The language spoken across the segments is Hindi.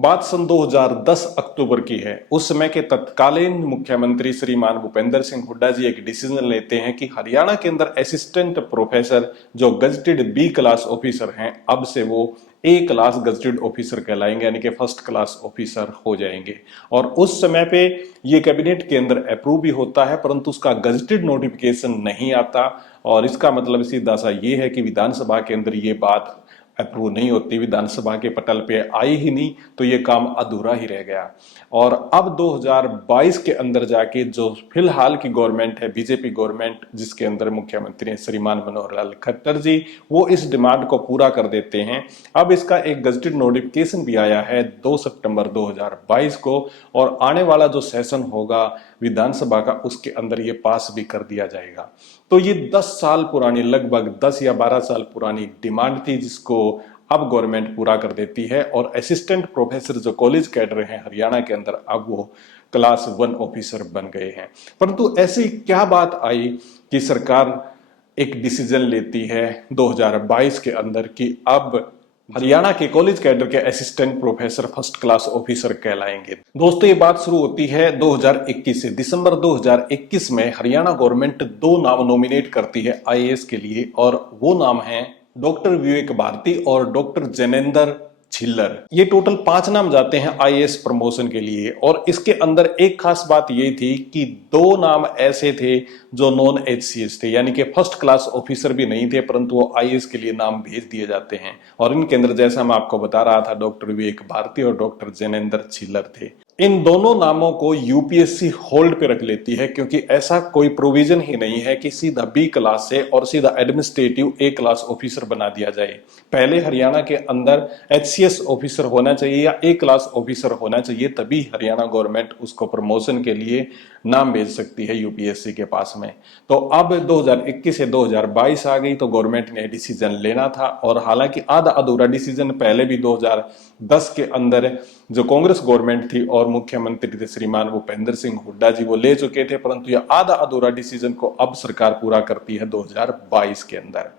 बात सन 2010 अक्टूबर की है। उस समय के तत्कालीन मुख्यमंत्री श्रीमान भूपेंद्र सिंह हुड्डा जी एक डिसीजन लेते हैं कि हरियाणा के अंदर असिस्टेंट प्रोफेसर जो गजेटेड बी क्लास ऑफिसर हैं, अब से वो ए क्लास गजेटेड ऑफिसर कहलाएंगे, यानी कि फर्स्ट क्लास ऑफिसर हो जाएंगे। और उस समय पे ये कैबिनेट के अंदर अप्रूव भी होता है, परंतु उसका गजेटेड नोटिफिकेशन नहीं आता। और इसका मतलब सीधा सा ये है कि विधानसभा के अंदर ये बात अप्रूव नहीं होती, विधानसभा के पटल पे आई ही नहीं, तो ये काम अधूरा ही रह गया। और अब 2022 के अंदर जाके जो फिलहाल की गवर्नमेंट है, बीजेपी गवर्नमेंट, जिसके अंदर मुख्यमंत्री हैं श्रीमान मनोहर लाल खट्टर जी, वो इस डिमांड को पूरा कर देते हैं। अब इसका एक गजेटेड नोटिफिकेशन भी आया है 2 सितंबर 2022 को, और आने वाला जो सेशन होगा विधानसभा का, उसके अंदर ये पास भी कर दिया जाएगा। तो ये 10 साल पुरानी, लगभग 10 या 12 साल पुरानी डिमांड थी, जिसको अब गवर्नमेंट पूरा कर देती है। और असिस्टेंट प्रोफेसर जो कॉलेज कैडर हैं हरियाणा के अंदर, अब वो क्लास 1 ऑफिसर बन गए हैं। परंतु ऐसी क्या बात आई कि सरकार एक डिसीजन लेती है 2022 के अंदर कि अब हरियाणा के कॉलेज कैडर के assistant professor first class officer कहलाएंगे। दोस्तों, ये बात शुरू होती है 2021 से। दिसंबर 2021 में हरियाणा गवर्नमेंट 2 नाम नॉमिनेट करती है आईएएस के लिए, और वो नाम है डॉक्टर विवेक भारती और डॉक्टर जैनेंद्र छिल्लर। ये टोटल 5 नाम जाते हैं आईएएस प्रमोशन के लिए। और इसके अंदर एक खास बात ये थी कि 2 नाम ऐसे थे जो नॉन एचसीएस थे, यानी कि फर्स्ट क्लास ऑफिसर भी नहीं थे, परंतु वो आईएएस के लिए नाम भेज दिए जाते हैं। और इनके अंदर, जैसा मैं आपको बता रहा था, डॉक्टर विवेक भारती और डॉक्टर जैनेंद्र छिल्लर थे। इन दोनों नामों को यूपीएससी होल्ड पे रख लेती है, क्योंकि ऐसा कोई प्रोविजन ही नहीं है कि सीधा बी क्लास से और सीधा एडमिनिस्ट्रेटिव ए क्लास ऑफिसर बना दिया जाए। पहले हरियाणा के अंदर एचसीएस ऑफिसर होना चाहिए या ए क्लास ऑफिसर होना चाहिए, तभी हरियाणा गवर्नमेंट उसको प्रमोशन के लिए नाम भेज सकती है यूपीएससी के पास में। तो अब 2021 से 2022 आ गई, तो गवर्नमेंट ने डिसीजन लेना था। और हालांकि आधा अधूरा डिसीजन पहले भी 2010 के अंदर जो कांग्रेस गवर्नमेंट थी और मुख्यमंत्री थे श्रीमान भूपेंद्र सिंह हुड्डा जी, वो ले चुके थे, परंतु यह आधा अधूरा डिसीजन को अब सरकार पूरा करती है 2022 के अंदर।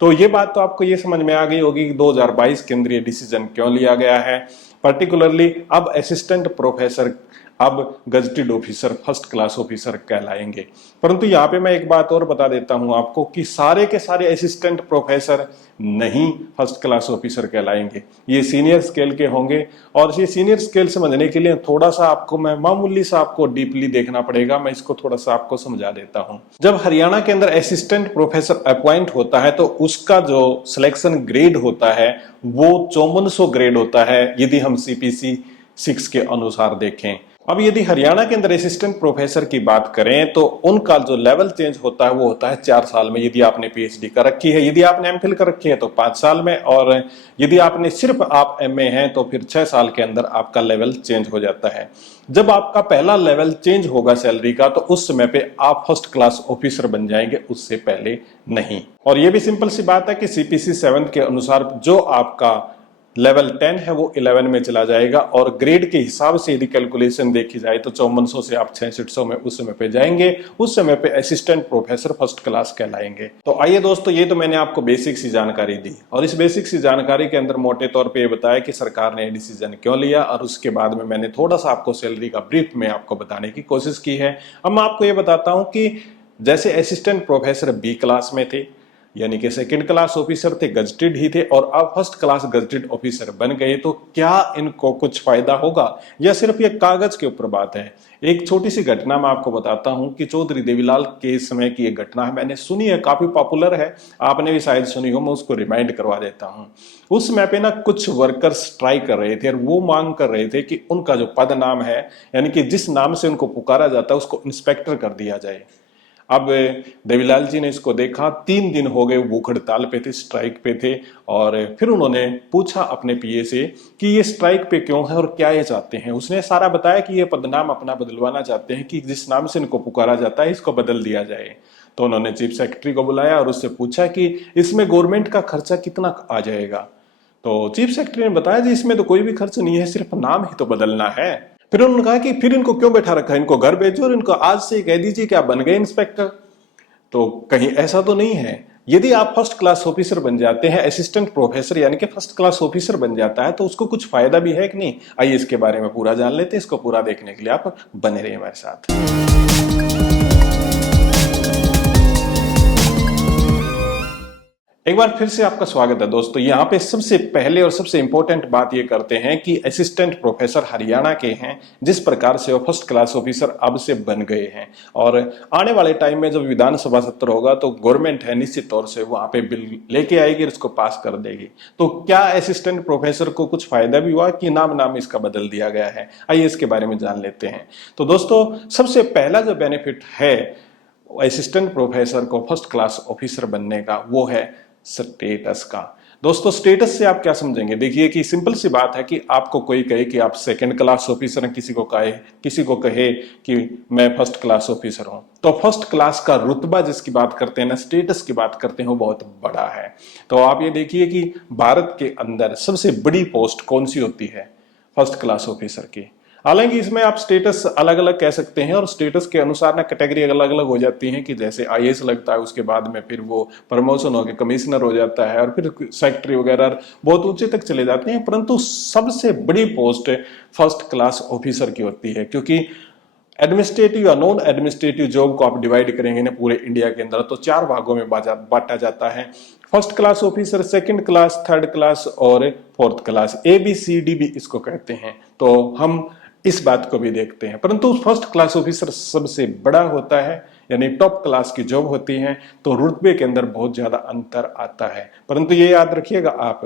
तो ये बात तो आपको ये समझ में आ गई होगी कि 2022 के अंदर ये डिसीजन क्यों लिया गया है। पर्टिकुलरली अब असिस्टेंट प्रोफेसर अब gazetted officer first class officer कहलाएंगे। परंतु यहाँ पे मैं एक बात और बता देता हूं आपको कि सारे के सारे असिस्टेंट प्रोफेसर नहीं फर्स्ट क्लास ऑफिसर कहलाएंगे, ये सीनियर स्केल के होंगे। और ये सीनियर स्केल समझने के लिए थोड़ा सा आपको मैं मामूली सा आपको डीपली देखना पड़ेगा। मैं इसको थोड़ा सा आपको समझा देता हूं। जब हरियाणा के अंदर असिस्टेंट प्रोफेसर अपॉइंट होता है, तो उसका जो सिलेक्शन ग्रेड होता है वो 5400 ग्रेड होता है, यदि हम सीपीसी 6 के अनुसार देखें। अब यदि हरियाणा के अंदर असिस्टेंट प्रोफेसर की बात करें, तो उनका जो लेवल चेंज होता है वो होता है 4 साल में, यदि आपने पीएचडी कर रखी है। यदि आपने एमफिल कर रखी है तो 5 साल में, और यदि आपने सिर्फ आप एमए हैं तो फिर 6 साल के अंदर आपका लेवल चेंज हो जाता है। जब आपका पहला लेवल चेंज होगा सैलरी का, तो उस समय पे आप फर्स्ट क्लास ऑफिसर बन जाएंगे, उससे पहले नहीं। और ये भी सिंपल सी बात है कि सीपीसी 7 के अनुसार जो आपका लेवल 10 है वो 11 में चला जाएगा। और ग्रेड के हिसाब से यदि कैलकुलेशन देखी जाए तो 5400 से आप 6600 में उस समय पे जाएंगे। उस समय पे असिस्टेंट प्रोफेसर फर्स्ट क्लास कहलाएंगे। तो आइए दोस्तों, ये तो मैंने आपको बेसिक सी जानकारी दी, और इस बेसिक सी जानकारी के अंदर मोटे तौर पे ये बताया कि सरकार ने डिसीजन क्यों लिया, और उसके बाद में मैंने थोड़ा सा आपको सैलरी का ब्रीफ में आपको बताने की कोशिश की है। अब मैं आपको ये बताता हूं कि जैसे असिस्टेंट प्रोफेसर बी क्लास में थे, यानी कि सेकंड क्लास ऑफिसर थे, गजेटेड ही थे, और अब फर्स्ट क्लास गजेटेड ऑफिसर बन गए, तो क्या इनको कुछ फायदा होगा या सिर्फ ये कागज के ऊपर बात है। एक छोटी सी घटना मैं आपको बताता हूं कि चौधरी देवीलाल के समय की एक घटना है, मैंने सुनी है, काफी पॉपुलर है, आपने भी शायद सुनी हो, मैं उसको रिमाइंड करवा देता हूं। उस समय पे ना कुछ वर्कर्स स्ट्राइक कर रहे थे और वो मांग कर रहे थे कि उनका जो पद नाम है, यानी कि जिस नाम से उनको पुकारा जाता है, उसको इंस्पेक्टर कर दिया जाए। अब देवीलाल जी ने इसको देखा, 3 दिन हो गए भूख हड़ताल पे थे, स्ट्राइक पे थे, और फिर उन्होंने पूछा अपने पीए से कि ये स्ट्राइक पे क्यों है और क्या ये चाहते हैं। उसने सारा बताया कि ये पदनाम अपना बदलवाना चाहते हैं, कि जिस नाम से इनको पुकारा जाता है इसको बदल दिया जाए। तो उन्होंने चीफ सेक्रेटरी को बुलाया और उससे पूछा कि इसमें गवर्नमेंट का खर्चा कितना आ जाएगा। तो चीफ सेक्रेटरी ने बताया जी इसमें तो कोई भी खर्च नहीं है, सिर्फ नाम ही तो बदलना है। फिर उन्होंने कहा कि फिर इनको क्यों बैठा रखा है, इनको घर भेजो और इनको आज से कह दीजिए कि आप बन गए इंस्पेक्टर। तो कहीं ऐसा तो नहीं है, यदि आप फर्स्ट क्लास ऑफिसर बन जाते हैं, असिस्टेंट प्रोफेसर यानी कि फर्स्ट क्लास ऑफिसर बन जाता है, तो उसको कुछ फायदा भी है कि नहीं, आइए इसके बारे में पूरा जान लेते हैं। इसको पूरा देखने के लिए आप बने रहिए हमारे साथ। एक बार फिर से आपका स्वागत है दोस्तों। यहाँ पे सबसे पहले और सबसे इंपॉर्टेंट बात ये करते हैं कि असिस्टेंट प्रोफेसर हरियाणा के हैं, जिस प्रकार से वो फर्स्ट क्लास ऑफिसर अब से बन गए हैं। और आने वाले टाइम में जब विधानसभा सत्र होगा तो गवर्नमेंट है निश्चित तौर से वहां पे बिल लेके आएगी और इसको पास कर देगी। तो क्या असिस्टेंट प्रोफेसर को कुछ फायदा भी हुआ कि नाम इसका बदल दिया गया है, आइए इसके बारे में जान लेते हैं। तो दोस्तों सबसे पहला जो बेनिफिट है असिस्टेंट प्रोफेसर को फर्स्ट क्लास ऑफिसर बनने का, वो है स्टेटस का। दोस्तों स्टेटस से आप क्या समझेंगे, देखिए कि सिंपल सी बात है कि आपको कोई कहे कि आप सेकंड क्लास ऑफिसर हैं, किसी को कहे कि मैं फर्स्ट क्लास ऑफिसर हूं, तो फर्स्ट क्लास का रुतबा जिसकी बात करते हैं ना, स्टेटस की बात करते हैं, वो बहुत बड़ा है। तो आप ये देखिए कि भारत के अंदर सबसे बड़ी पोस्ट कौन सी होती है, फर्स्ट क्लास ऑफिसर की। हालांकि इसमें आप स्टेटस अलग अलग कह सकते हैं और स्टेटस के अनुसार ना कैटेगरी अलग अलग हो जाती है कि जैसे आईएएस लगता है, उसके बाद में फिर वो प्रमोशन होकर कमिश्नर हो जाता है और फिर सेक्रेटरी वगैरह बहुत ऊंचे तक चले जाते हैं। परंतु सबसे बड़ी पोस्ट फर्स्ट क्लास ऑफिसर की होती है, क्योंकि एडमिनिस्ट्रेटिव या नॉन एडमिनिस्ट्रेटिव जॉब को आप डिवाइड करेंगे ना पूरे इंडिया के अंदर, तो 4 भागों में बांटा जाता है। First class officer, second class, third class और फोर्थ क्लास, ABCD भी इसको कहते हैं। तो हम इस बात को भी देखते हैं, परंतु फर्स्ट क्लास ऑफिसर सबसे बड़ा होता है, यानी टॉप क्लास की जॉब होती है, तो रुतबे के अंदर बहुत ज्यादा अंतर आता है। परंतु ये याद रखिएगा आप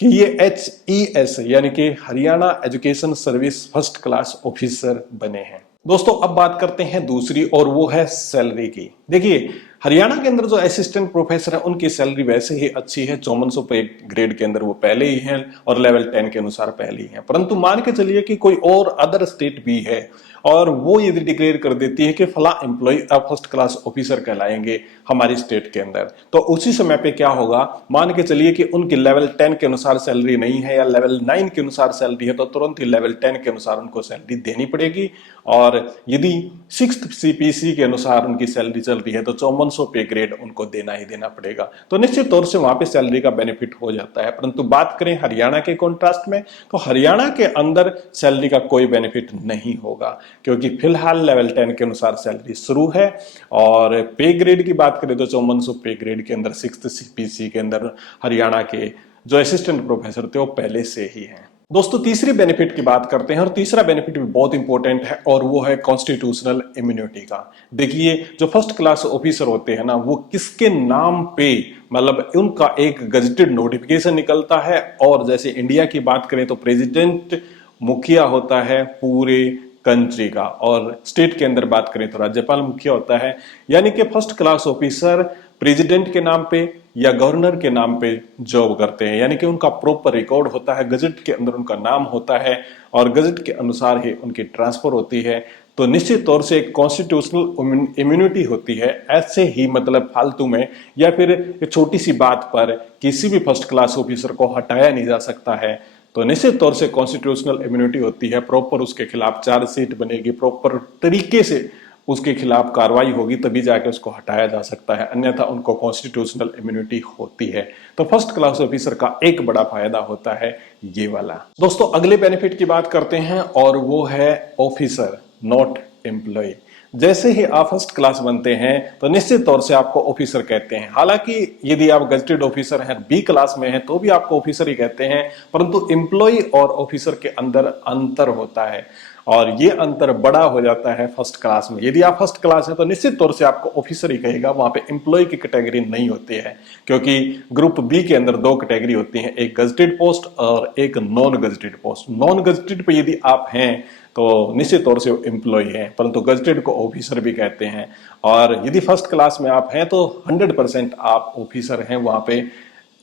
कि ये HES यानी कि Haryana education service first class officer बने हैं। दोस्तों अब बात करते हैं दूसरी, और वो है सैलरी की। देखिए हरियाणा के अंदर जो असिस्टेंट प्रोफेसर है उनकी सैलरी वैसे ही अच्छी है, 5400 पे ग्रेड के अंदर वो पहले ही हैं और लेवल 10 के अनुसार पहले ही हैं। परंतु मान के चलिए कि कोई और अदर स्टेट भी है और वो यदि डिक्लेयर कर देती है कि फला एम्प्लॉय अब फर्स्ट क्लास ऑफिसर कहलाएंगे हमारी स्टेट के अंदर, तो उसी समय पे क्या होगा, मान के चलिए कि उनकी लेवल 10 के अनुसार सैलरी नहीं है या लेवल 9 के अनुसार सैलरी है, तो तुरंत ही लेवल 10 के अनुसार उनको सैलरी देनी पड़ेगी। और यदि 6th CPC के अनुसार उनकी सैलरी चल रही है तो 5400 पे ग्रेड उनको देना ही देना पड़ेगा। तो निश्चित तौर से वहां पे सैलरी का बेनिफिट हो जाता है। परंतु बात करें हरियाणा के कॉन्ट्रास्ट में, तो हरियाणा के अंदर सैलरी का कोई बेनिफिट नहीं होगा, क्योंकि फिलहाल लेवल 10 के अनुसार सैलरी शुरू है। और पे ग्रेड की बात करें तो 5400 पे ग्रेड के अंदर 6th CPC के अंदर हरियाणा के जो असिस्टेंट प्रोफेसर थे वो पहले से ही हैं। दोस्तों तीसरी बेनिफिट की बात करते हैं, और तीसरा बेनिफिट भी बहुत इंपॉर्टेंट है, और वो है कॉन्स्टिट्यूशनल इम्यूनिटी का। देखिए जो फर्स्ट क्लास ऑफिसर होते हैं ना, वो किसके नाम पे, मतलब उनका एक गजेटेड नोटिफिकेशन निकलता है, और जैसे इंडिया की बात करें तो प्रेसिडेंट मुखिया होता है पूरे कंट्री का, और स्टेट के अंदर बात करें तो राज्यपाल मुखिया होता है। यानी कि फर्स्ट क्लास ऑफिसर प्रेसिडेंट के नाम पे या गवर्नर के नाम पे जॉब करते हैं, यानी कि उनका प्रॉपर रिकॉर्ड होता है, गजट के अंदर उनका नाम होता है और गजट के अनुसार ही उनकी ट्रांसफर होती है। तो निश्चित तौर से एक कॉन्स्टिट्यूशनल इम्यूनिटी होती है। ऐसे ही मतलब फालतू में या फिर छोटी सी बात पर किसी भी फर्स्ट क्लास ऑफिसर को हटाया नहीं जा सकता है। तो निश्चित तौर से कॉन्स्टिट्यूशनल इम्यूनिटी होती है, प्रॉपर उसके खिलाफ चार्जशीट बनेगी, प्रॉपर तरीके से उसके खिलाफ कार्रवाई होगी, तभी जाके उसको हटाया जा सकता है, अन्यथा उनको कॉन्स्टिट्यूशनल इम्यूनिटी होती है। तो फर्स्ट क्लास ऑफिसर का एक बड़ा फायदा होता है ये वाला। दोस्तों अगले बेनिफिट की बात करते हैं, और वो है ऑफिसर नॉट एम्प्लॉय। जैसे ही आप फर्स्ट क्लास बनते हैं तो निश्चित तौर से आपको ऑफिसर कहते हैं। हालांकि यदि आप गजेटेड ऑफिसर हैं, B क्लास में हैं, तो भी आपको ऑफिसर ही कहते हैं, परंतु एम्प्लॉय और ऑफिसर के अंदर अंतर होता है, और ये अंतर बड़ा हो जाता है फर्स्ट क्लास में। यदि आप फर्स्ट क्लास है तो निश्चित तौर से आपको ऑफिसर ही कहेगा, वहां पे एम्प्लॉय की कैटेगरी नहीं होती है, क्योंकि ग्रुप B के अंदर 2 कैटेगरी होती है, एक गजेटेड पोस्ट और एक non gazetted post. Non gazetted पे यदि आप हैं तो निश्चित तौर से एम्प्लॉय हैं, परंतु गजेटेड को ऑफिसर भी कहते हैं। और यदि फर्स्ट क्लास में आप हैं तो 100% आप ऑफिसर हैं, वहां पे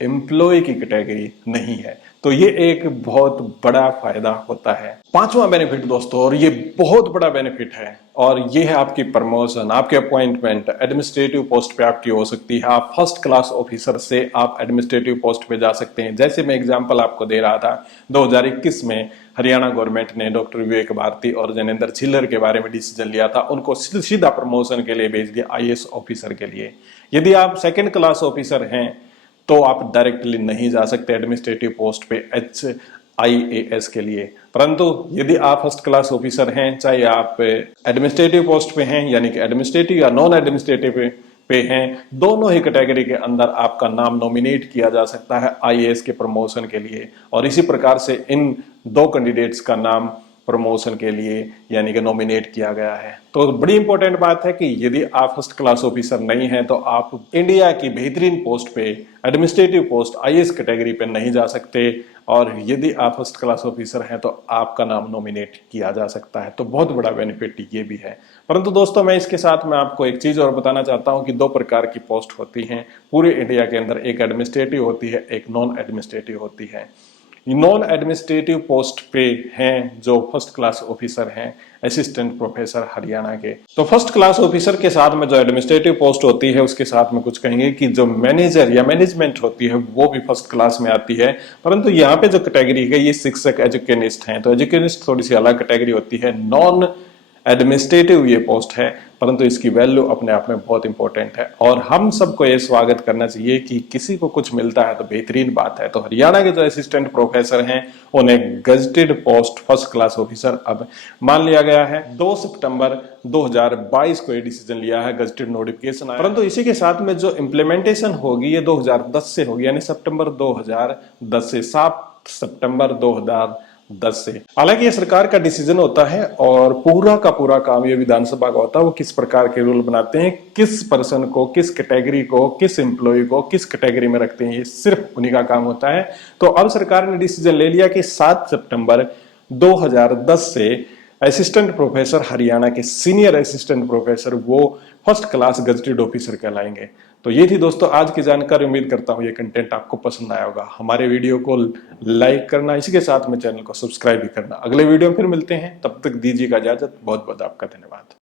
एम्प्लॉय की कैटेगरी नहीं है। तो ये एक बहुत बड़ा फायदा होता है। पांचवा बेनिफिट दोस्तों, और ये बहुत बड़ा बेनिफिट है, और ये है आपकी प्रमोशन, आपकी अपॉइंटमेंट एडमिनिस्ट्रेटिव पोस्ट पे आपकी हो सकती है। आप फर्स्ट क्लास ऑफिसर से आप एडमिनिस्ट्रेटिव पोस्ट पे जा सकते हैं। जैसे मैं एग्जांपल आपको दे रहा था, 2021 में हरियाणा गवर्नमेंट ने डॉक्टर विवेक भारती और जनेंद्र छिल्लर के बारे में डिसीजन लिया था, उनको सीधा प्रमोशन के लिए भेज दिया आईएएस ऑफिसर के लिए। यदि आप सेकेंड क्लास ऑफिसर हैं तो आप डायरेक्टली नहीं जा सकते एडमिनिस्ट्रेटिव पोस्ट पे HIAS के लिए, परंतु यदि आप फर्स्ट क्लास ऑफिसर हैं, चाहे आप एडमिनिस्ट्रेटिव पोस्ट पे हैं यानी कि एडमिनिस्ट्रेटिव या नॉन एडमिनिस्ट्रेटिव पे हैं, दोनों ही कैटेगरी के अंदर आपका नाम नॉमिनेट किया जा सकता है IAS के प्रमोशन के लिए। और इसी प्रकार से इन दो कैंडिडेट्स का नाम प्रमोशन के लिए यानी कि नॉमिनेट किया गया है। तो बड़ी इंपॉर्टेंट बात है कि यदि आप फर्स्ट क्लास ऑफिसर नहीं हैं तो आप इंडिया की बेहतरीन पोस्ट पे एडमिनिस्ट्रेटिव पोस्ट IAS कैटेगरी पे नहीं जा सकते, और यदि आप फर्स्ट क्लास ऑफिसर हैं तो आपका नाम नॉमिनेट किया जा सकता है। तो बहुत बड़ा बेनिफिट ये भी है। परंतु दोस्तों, मैं इसके साथ में आपको एक चीज और बताना चाहता हूं कि दो प्रकार की पोस्ट होती हैं पूरे इंडिया के अंदर, एक एडमिनिस्ट्रेटिव होती है, एक नॉन एडमिनिस्ट्रेटिव होती है। नॉन एडमिनिस्ट्रेटिव पोस्ट पे हैं जो फर्स्ट क्लास ऑफिसर हैं, असिस्टेंट प्रोफेसर हरियाणा के। तो फर्स्ट क्लास ऑफिसर के साथ में जो एडमिनिस्ट्रेटिव पोस्ट होती है उसके साथ में कुछ कहेंगे कि जो मैनेजर या मैनेजमेंट होती है वो भी फर्स्ट क्लास में आती है। परंतु यहाँ पे जो कैटेगरी है ये शिक्षक एजुकेनिस्ट हैं, तो एजुकेनिस्ट थोड़ी सी अलग कैटेगरी होती है। नॉन एडमिनिस्ट्रेटिव ये पोस्ट है, परंतु इसकी वैल्यू अपने आप में बहुत इंपॉर्टेंट है, और हम सबको ये स्वागत करना चाहिए कि किसी को कुछ मिलता है तो बेहतरीन बात है। तो हरियाणा के जो असिस्टेंट प्रोफेसर हैं उन्हें gazetted post first class officer अब मान लिया गया है। 2 सितंबर 2022 को ये डिसीजन लिया है, गजेटेड नोटिफिकेशन आया। परंतु इसी के साथ में जो इम्प्लीमेंटेशन होगी ये 2010 से होगी, यानी सितंबर 2010 से 7 सितंबर 2010 से। हालांकि ये सरकार का डिसीजन होता है और पूरा का पूरा काम ये विधानसभा का होता है, वो किस प्रकार के रूल बनाते हैं, किस पर्सन को, किस कैटेगरी को, किस एम्प्लॉय को किस कैटेगरी में रखते हैं, ये सिर्फ उन्हीं का काम होता है। तो अब सरकार ने डिसीजन ले लिया कि 7 सितंबर 2010 से असिस्टेंट प्रोफेसर हरियाणा के सीनियर असिस्टेंट प्रोफेसर वो फर्स्ट क्लास गजेटेड ऑफिसर कहलाएंगे। तो ये थी दोस्तों आज की जानकारी। उम्मीद करता हूँ ये कंटेंट आपको पसंद आया होगा। हमारे वीडियो को लाइक करना, इसी के साथ में चैनल को सब्सक्राइब भी करना। अगले वीडियो में फिर मिलते हैं, तब तक दीजिएगा इजाजत। बहुत बहुत आपका धन्यवाद।